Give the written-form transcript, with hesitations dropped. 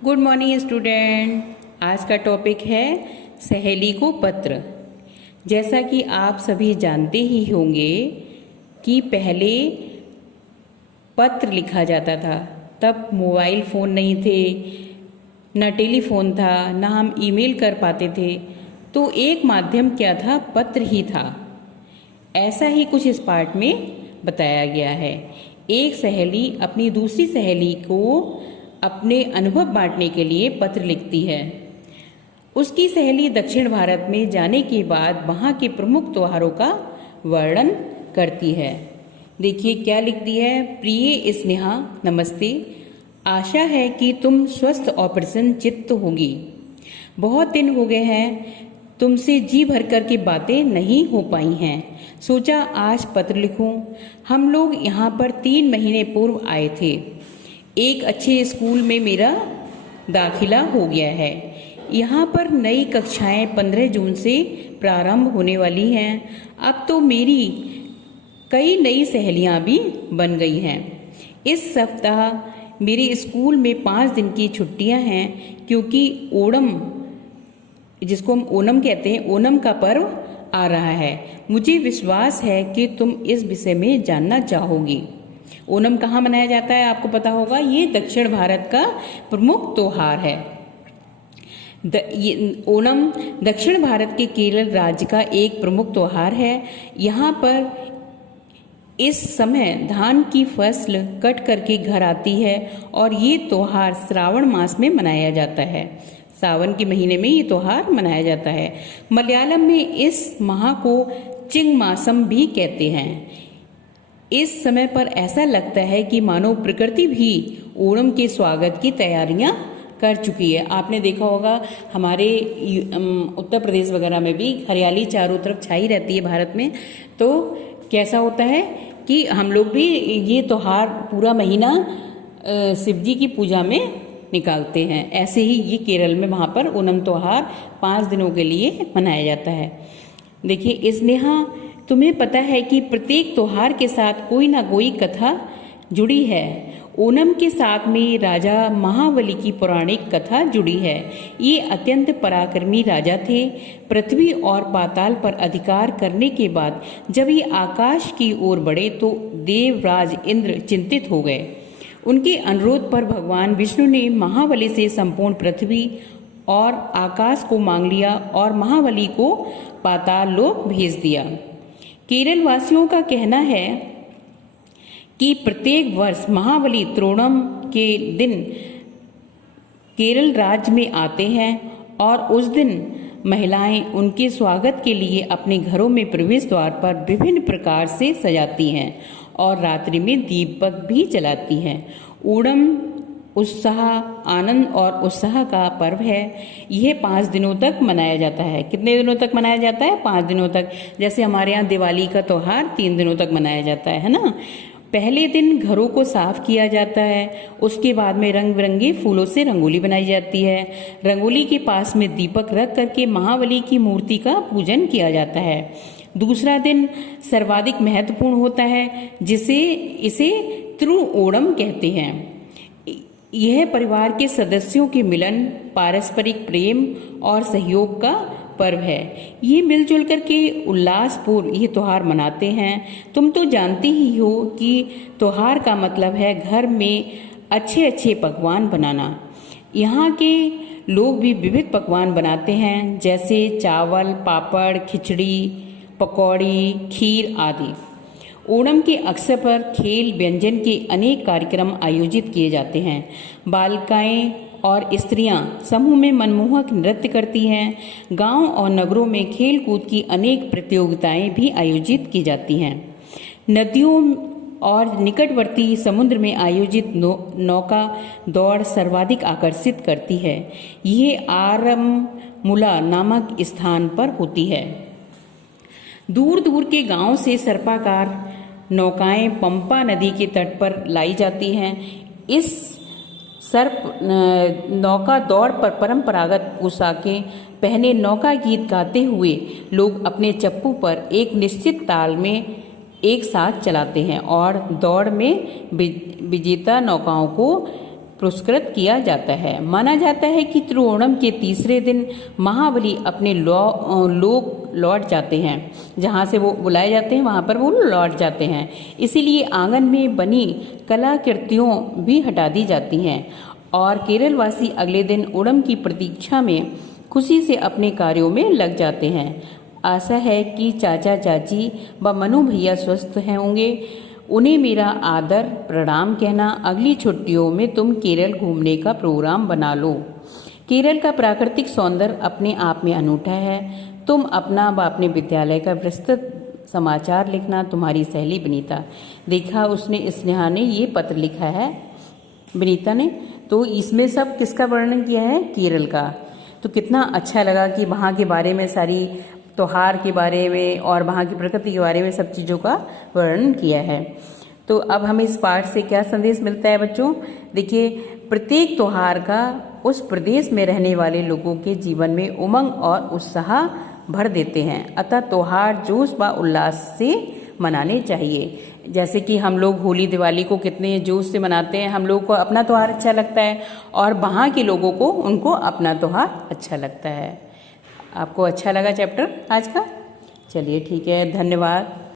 Good morning student. आज का topic है सहेली को पत्र। जैसा कि आप सभी जानते ही होंगे कि पहले पत्र लिखा जाता था। तब मोबाइल फ़ोन नहीं थे, न टेलीफोन था, न हम ईमेल कर पाते थे। तो एक माध्यम क्या था? पत्र ही था। ऐसा ही कुछ इस पार्ट में बताया गया है। एक सहेली अपनी दूसरी सहेली को अपने अनुभव बांटने के लिए पत्र लिखती है। उसकी सहेली दक्षिण भारत में जाने के बाद वहाँ के प्रमुख त्योहारों का वर्णन करती है। देखिए क्या लिखती है। प्रिय स्नेहा, नमस्ते। आशा है कि तुम स्वस्थ और प्रसन्न चित्त होगी। बहुत दिन हो गए हैं, तुमसे जी भर कर के बातें नहीं हो पाई हैं। सोचा आज पत्र लिखूं। हम लोग यहाँ पर 3 महीने पूर्व आए थे। एक अच्छे स्कूल में मेरा दाखिला हो गया है। यहाँ पर नई कक्षाएं 15 जून से प्रारंभ होने वाली हैं। अब तो मेरी कई नई सहेलियाँ भी बन गई हैं। इस सप्ताह मेरे स्कूल में 5 दिन की छुट्टियाँ हैं, क्योंकि ओणम, जिसको हम ओणम कहते हैं, ओणम का पर्व आ रहा है। मुझे विश्वास है कि तुम इस विषय में जानना चाहोगी। ओणम कहाँ मनाया जाता है आपको पता होगा। ये दक्षिण भारत का प्रमुख त्योहार है। ओणम दक्षिण भारत के केरल राज्य का एक प्रमुख त्योहार है। यहाँ पर इस समय धान की फसल कट करके घर आती है और ये त्योहार श्रावण मास में मनाया जाता है। सावन के महीने में ये त्योहार मनाया जाता है। मलयालम में इस माह को चिंग मासम भी कहते हैं। इस समय पर ऐसा लगता है कि मानो प्रकृति भी ओणम के स्वागत की तैयारियां कर चुकी है। आपने देखा होगा हमारे उत्तर प्रदेश वगैरह में भी हरियाली चारों तरफ छाई रहती है भारत में। तो कैसा होता है कि हम लोग भी ये त्योहार पूरा महीना शिव जी की पूजा में निकालते हैं। ऐसे ही ये केरल में वहाँ पर ओणम त्योहार 5 दिनों के लिए मनाया जाता है। देखिए स्नेहा, तुम्हें पता है कि प्रत्येक त्योहार के साथ कोई ना कोई कथा जुड़ी है। ओणम के साथ में राजा महाबली की पौराणिक कथा जुड़ी है। ये अत्यंत पराक्रमी राजा थे। पृथ्वी और पाताल पर अधिकार करने के बाद जब ये आकाश की ओर बढ़े तो देवराज इंद्र चिंतित हो गए। उनके अनुरोध पर भगवान विष्णु ने महाबली से संपूर्ण पृथ्वी और आकाश को मांग लिया और महाबली को पाताल लोक भेज दिया। केरल वासियों का कहना है कि प्रत्येक वर्ष महाबली त्रोणम के दिन केरल राज्य में आते हैं और उस दिन महिलाएं उनके स्वागत के लिए अपने घरों में प्रवेश द्वार पर विभिन्न प्रकार से सजाती हैं और रात्रि में दीपक भी जलाती हैं। ओणम उत्साह, आनंद और उत्साह का पर्व है। यह 5 दिनों तक मनाया जाता है। कितने दिनों तक मनाया जाता है? 5 दिनों तक। जैसे हमारे यहाँ दिवाली का त्योहार 3 दिनों तक मनाया जाता है ना। पहले दिन घरों को साफ किया जाता है। उसके बाद में रंग बिरंगे फूलों से रंगोली बनाई जाती है। रंगोली के पास में दीपक रख करके महाबली की मूर्ति का पूजन किया जाता है। दूसरा दिन सर्वाधिक महत्वपूर्ण होता है, इसे तिरुओणम कहते हैं। यह परिवार के सदस्यों के मिलन, पारस्परिक प्रेम और सहयोग का पर्व है। ये मिलजुल करके उल्लासपूर्व ये त्योहार मनाते हैं। तुम तो जानती ही हो कि त्योहार का मतलब है घर में अच्छे अच्छे पकवान बनाना। यहाँ के लोग भी विविध पकवान बनाते हैं, जैसे चावल, पापड़, खिचड़ी, पकौड़ी, खीर आदि। ओणम के अवसर पर खेल, व्यंजन के अनेक कार्यक्रम आयोजित किए जाते हैं। बालिकाएं और स्त्रियां समूह में मनमोहक नृत्य करती हैं। गांव और नगरों में खेल कूद की अनेक प्रतियोगिताएं भी आयोजित की जाती हैं। नदियों और निकटवर्ती समुद्र में आयोजित नौका दौड़ सर्वाधिक आकर्षित करती है। यह आरममुला नामक स्थान पर होती है। दूर दूर के गांव से सर्पाकार नौकाएं पंपा नदी के तट पर लाई जाती हैं। इस सर्प नौका दौड़ पर परंपरागत पोशाकें पहने नौका गीत गाते हुए लोग अपने चप्पू पर एक निश्चित ताल में एक साथ चलाते हैं और दौड़ में विजेता नौकाओं को पुरस्कृत किया जाता है। माना जाता है कि तिरुओणम के तीसरे दिन महाबली अपने लोक लौट जाते हैं, जहाँ से वो बुलाए जाते हैं वहाँ पर वो लौट जाते हैं। इसीलिए आंगन में बनी कलाकृतियों भी हटा दी जाती हैं और केरलवासी अगले दिन ओणम की प्रतीक्षा में खुशी से अपने कार्यों में लग जाते हैं। आशा है कि चाचा चाची व मनु भैया स्वस्थ हैं होंगे। उन्हें मेरा आदर प्रणाम कहना। अगली छुट्टियों में तुम केरल घूमने का प्रोग्राम बना लो। केरल का प्राकृतिक सौंदर्य अपने आप में अनूठा है। तुम अपना व अपने विद्यालय का विस्तृत समाचार लिखना। तुम्हारी सहेली विनीता। देखा उसने, स्नेहा ने ये पत्र लिखा है, विनीता ने। तो इसमें सब किसका वर्णन किया है? केरल का। तो कितना अच्छा लगा कि वहाँ के बारे में, सारी त्योहार के बारे में और वहाँ की प्रकृति के बारे में सब चीज़ों का वर्णन किया है। तो अब हमें इस पाठ से क्या संदेश मिलता है बच्चों? देखिए, प्रत्येक त्योहार का उस प्रदेश में रहने वाले लोगों के जीवन में उमंग और उत्साह भर देते हैं। अतः त्योहार जोश व उल्लास से मनाने चाहिए। जैसे कि हम लोग होली दिवाली को कितने जोश से मनाते हैं। हम लोग को अपना त्यौहार अच्छा लगता है और वहाँ के लोगों को, उनको अपना त्यौहार अच्छा लगता है। आपको अच्छा लगा चैप्टर आज का? चलिए ठीक है, धन्यवाद।